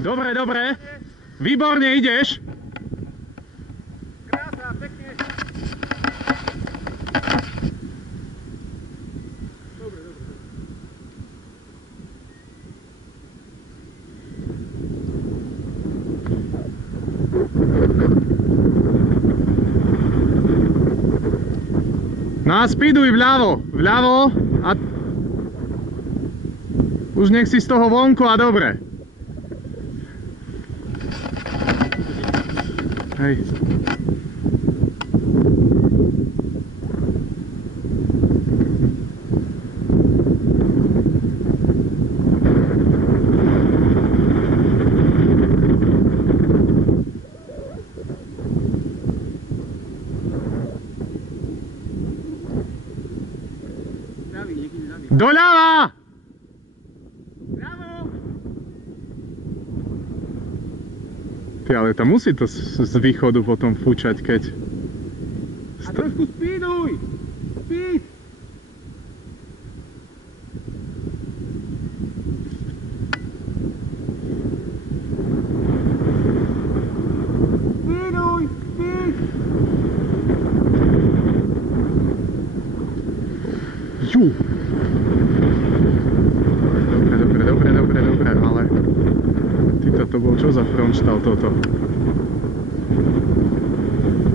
Dobre, dobre. Výborne ideš. Krása, pekne. Dobre, dobre. No a speeduj vľavo, vľavo a už nech si z toho vonku a dobre. Hej. Doľava! Ty, ale tam musí to z východu potom fúčať, keď... A trošku speeduj! Speed! Speeduj! Speed! Jú! Dobre, ale... Tyto, to bol čo za fronštal toto?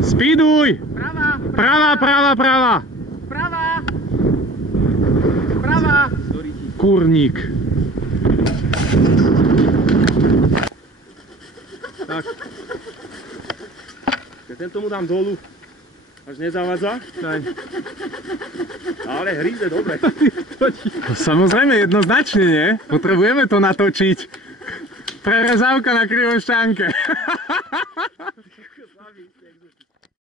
Speeduj! Prava! Pravá, pravá, pravá! Prava! Prava! Kurník. Tak. Ja tento mu dám dolu. Až nezavadza? Daj. Ale hríze dobre. Samozrejme, jednoznačne, nie? Potrebujeme to natočiť. Prerezávka na krivošťanke.